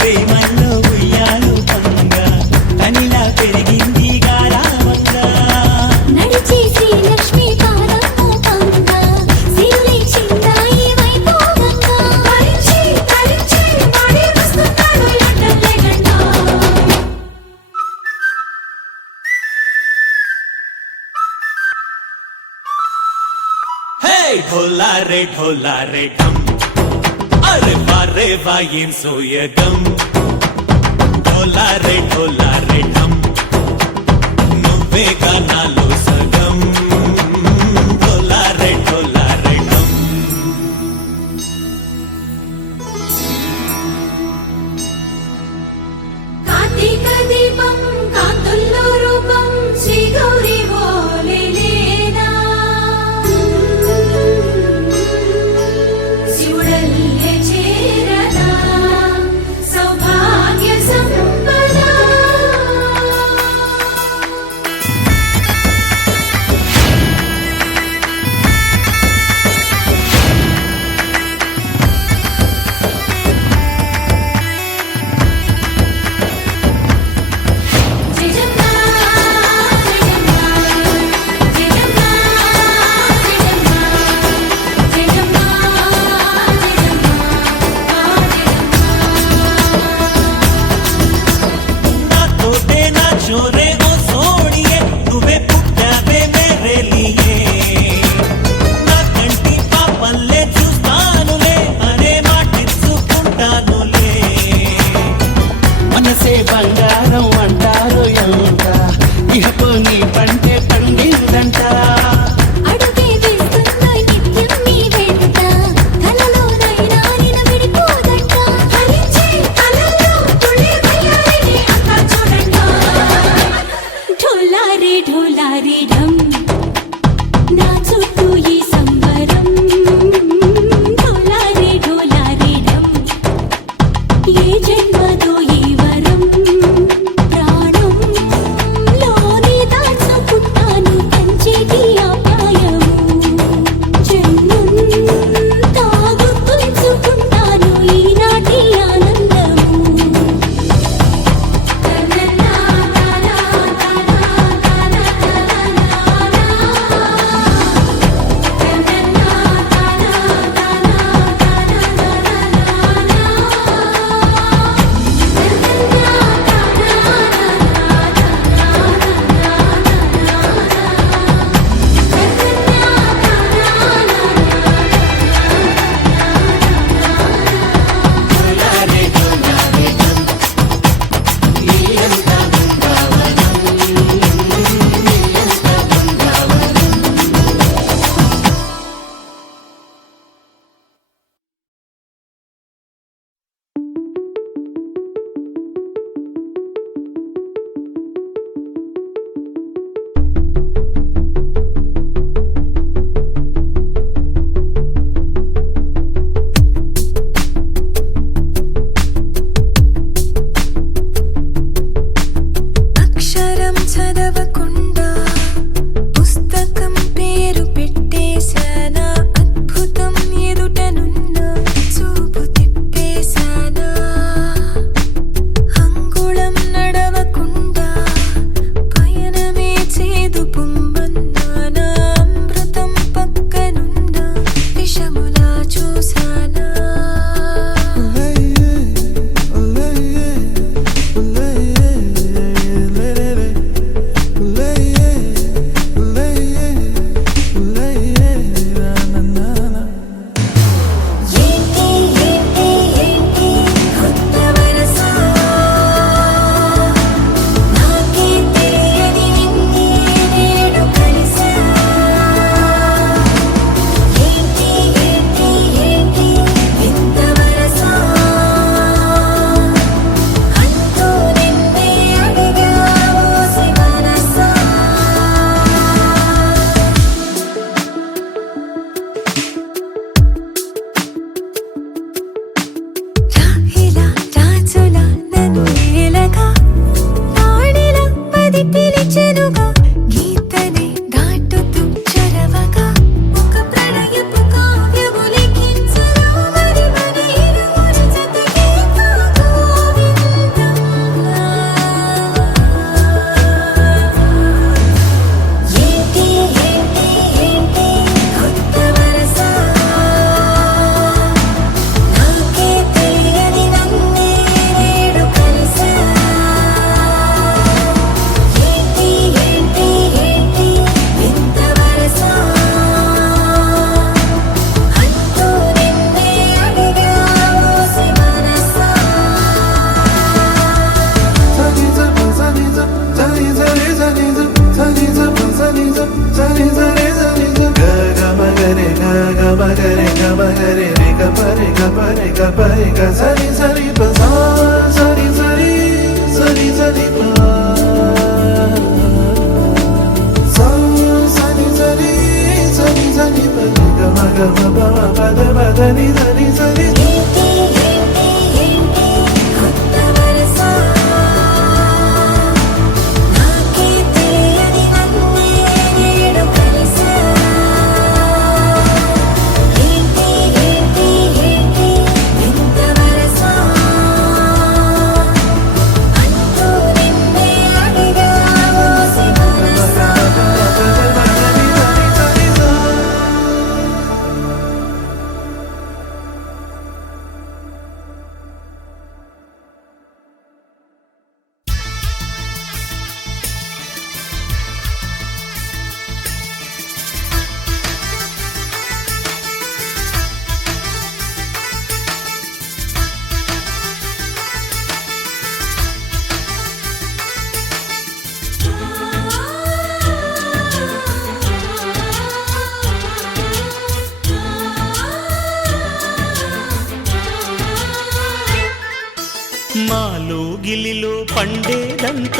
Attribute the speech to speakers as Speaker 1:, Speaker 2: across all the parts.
Speaker 1: ప్రేమల్లో ఉయ్యాలు పొంగా. తనిలా పెరిగింది గారావంగా. నడిచేసి లక్ష్మి Hey, ढोला रे ढोला रे ढोला దేవాయం సోయగం? ఢోలా రే ఢోలా రే ఢం నువ్వే గానాలో సగం.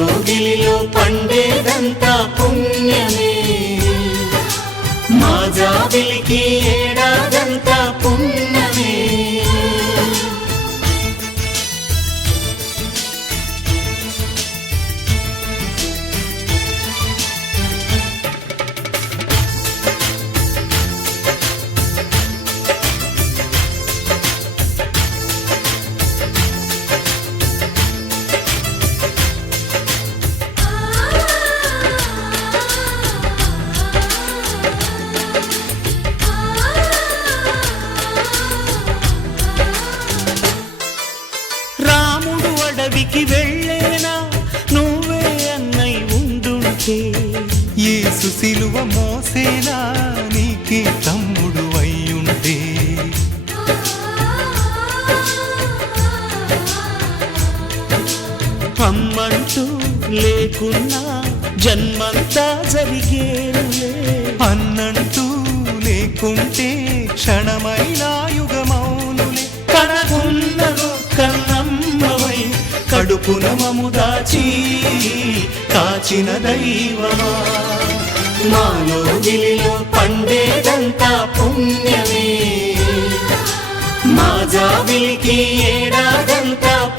Speaker 2: మాలో పండేదంతా పుణ్యమే. మా జాబిలికి ఏడాదంతా లేకున్నా జన్మంతా జరిగేనులే.
Speaker 3: అన్నంటూ లేకుంటే క్షణమైన యుగమౌనులే.
Speaker 2: కనకున్నను కన్నమ్మవై కడుపున మము దాచి కాచిన దైవమా. మాలో గిలిలో పండేదంతా పుణ్యమే. మా జాబిలికి ఏడాదంతా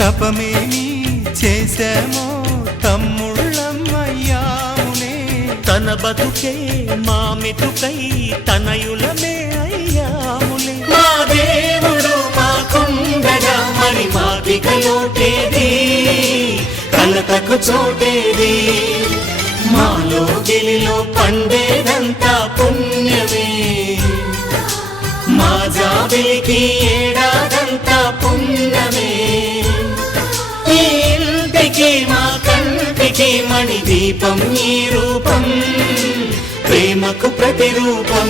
Speaker 3: తపమేమి చేశామో తమ్ముళ్ళమ్మయ్యామునే
Speaker 2: తన బతుకే మా మెతుకై తనయులమే అయ్యాములే మా దేవుడు మాకుండగా మరి మాటిక లోటేది కలతకు చోటేది. మాలో గిలిలో పండేదంతా పుణ్యమే. మా జాబిలికి ఏడ దీపం నీ రూపం ప్రేమకు ప్రతిరూపం.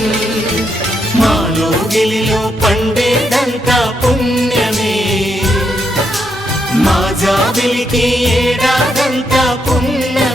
Speaker 2: మాలో గిలిలో పండేదంతా పుణ్యమే. మా జాబిలికి ఏడాదంతా
Speaker 4: పుణ్యమే.